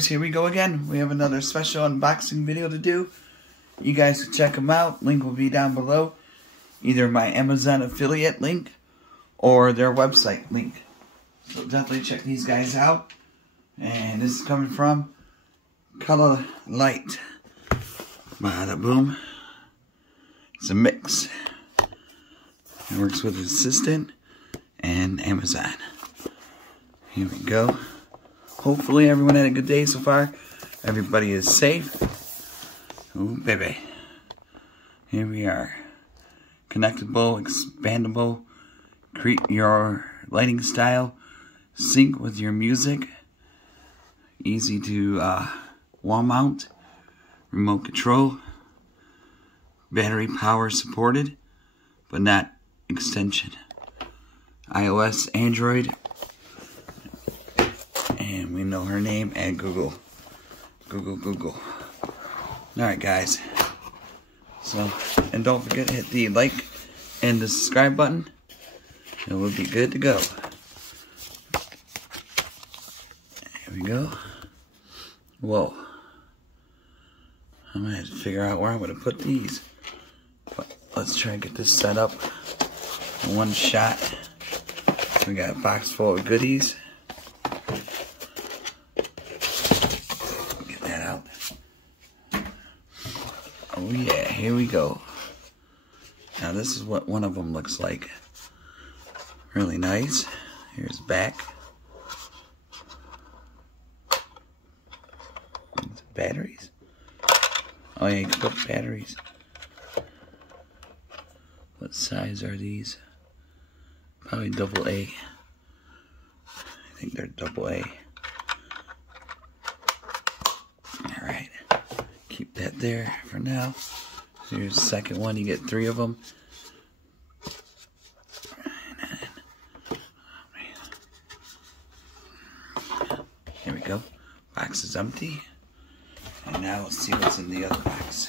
viewers, here we go again. We have another special unboxing video to do. You guys can check them out. Link will be down below. Either my Amazon affiliate link or their website link. So definitely check these guys out. And this is coming from Cololight. Bada boom. It's a mix. It works with Assistant and Amazon. Here we go. Hopefully everyone had a good day so far. Everybody is safe. Ooh, baby. Here we are. Connectable, expandable. Create your lighting style. Sync with your music. Easy to wall mount. Remote control. Battery power supported, but not extension. iOS, Android. And we know her name and Google. Google. Alright guys. So, and don't forget to hit the like and the subscribe button. And we'll be good to go. Here we go. Whoa. I'm gonna have to figure out where I'm gonna put these. But let's try and get this set up in one shot. We got a box full of goodies. Oh yeah, here we go. Now this is what one of them looks like. Really nice. Here's back. Batteries. Oh yeah, you can put batteries. What size are these? Probably AA. I think they're AA. Alright. Keep that there for now. So here's the second one. You get 3 of them. Here we go. Box is empty. And now let's see what's in the other box.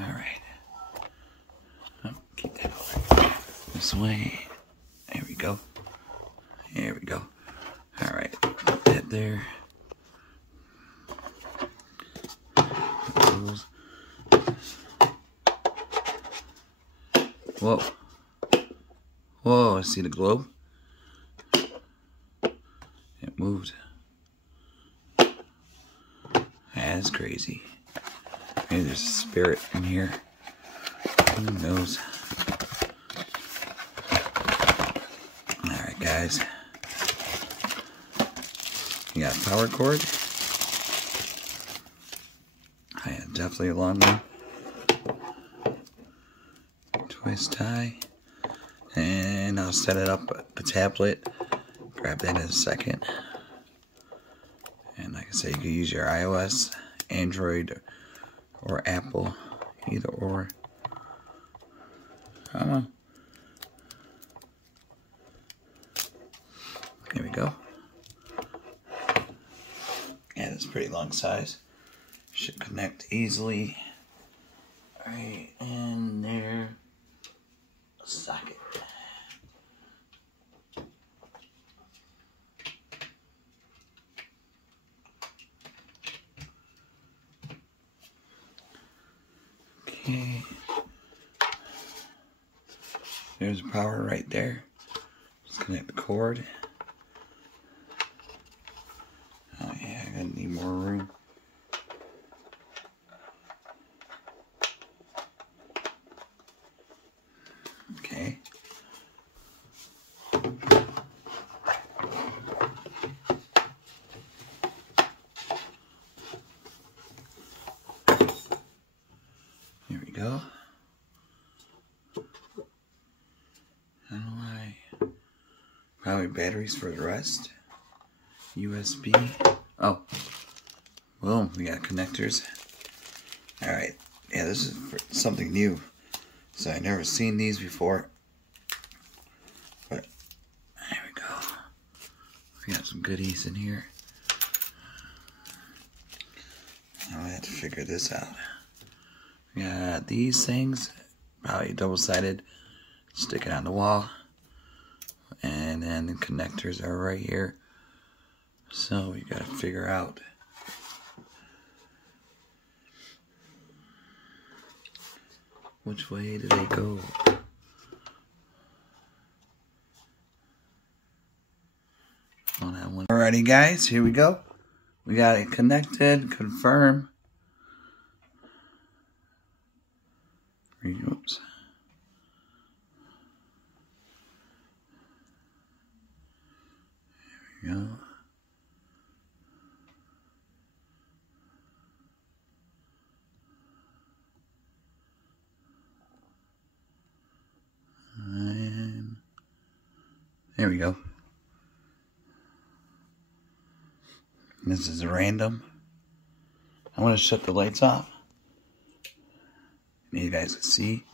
Alright. Oh, keep that over this way. There we go. There we go. Alright. Put that there. Whoa. Whoa, I see the globe. It moved. That's crazy. Maybe there's a spirit in here. Who knows? Alright guys. You got a power cord. Oh yeah, definitely a long one. Twist tie. And I'll set it up the tablet. Grab that in a second. And like I say, you can use your iOS, Android, or Apple. Either or. Come on. There we go. Yeah, that's a pretty long size. Should connect easily. Right in there. Socket. Okay. There's power right there. Just connect the cord. Oh yeah, I gotta need more room. Okay. Here we go. I don't know why. Probably batteries for the rest. USB. Oh. Boom, we got connectors. Alright. Yeah, this is something new. So I never seen these before. But there we go. We got some goodies in here. Now I have to figure this out. We got these things, probably double-sided Stick it on the wall. And then the connectors are right here. So you gotta figure out which way do they go. On that one. Alrighty guys, here we go. We got it connected, confirm. Oops. There we go. And there we go. This is random. I want to shut the lights off. You guys can see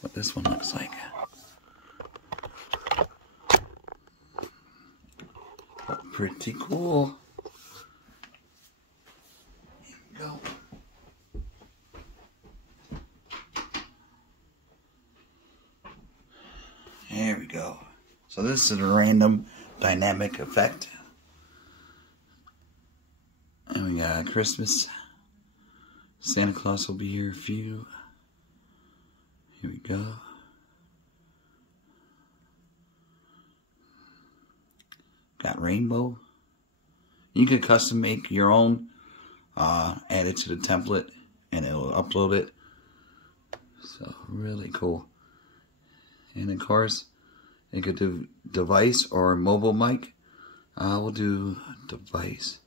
what this one looks like. Pretty cool. Here we go. There we go. So this is a random dynamic effect. And we got Christmas. Santa Claus will be here for you. Here we go. Got rainbow. You could custom make your own. Add it to the template and it will upload it. So really cool. And of course, you could do device or mobile mic. We'll do device.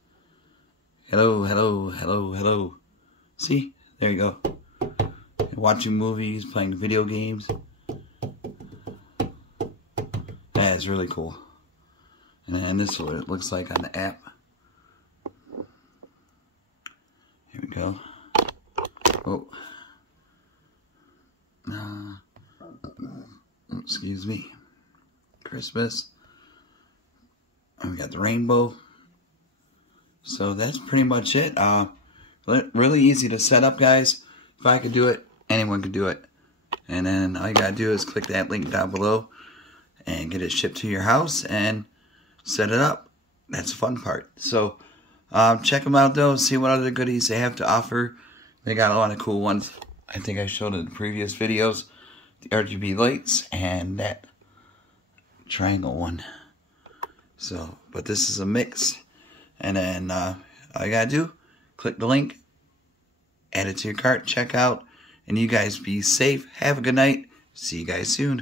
Hello, hello, hello, hello. See? There you go. Watching movies, playing video games. That is really cool. And this is what it looks like on the app. Here we go. Oh. Excuse me. Christmas. And we got the rainbow. So that's pretty much it. Really easy to set up, guys. If I could do it, anyone could do it. And then all you gotta do is click that link down below and get it shipped to your house and set it up. That's the fun part. So check them out though. See what other goodies they have to offer. They got a lot of cool ones. I think I showed in the previous videos. The RGB lights and that triangle one. So, but this is a mix. And then all you gotta do, click the link, add it to your cart, check out, and you guys be safe. Have a good night. See you guys soon.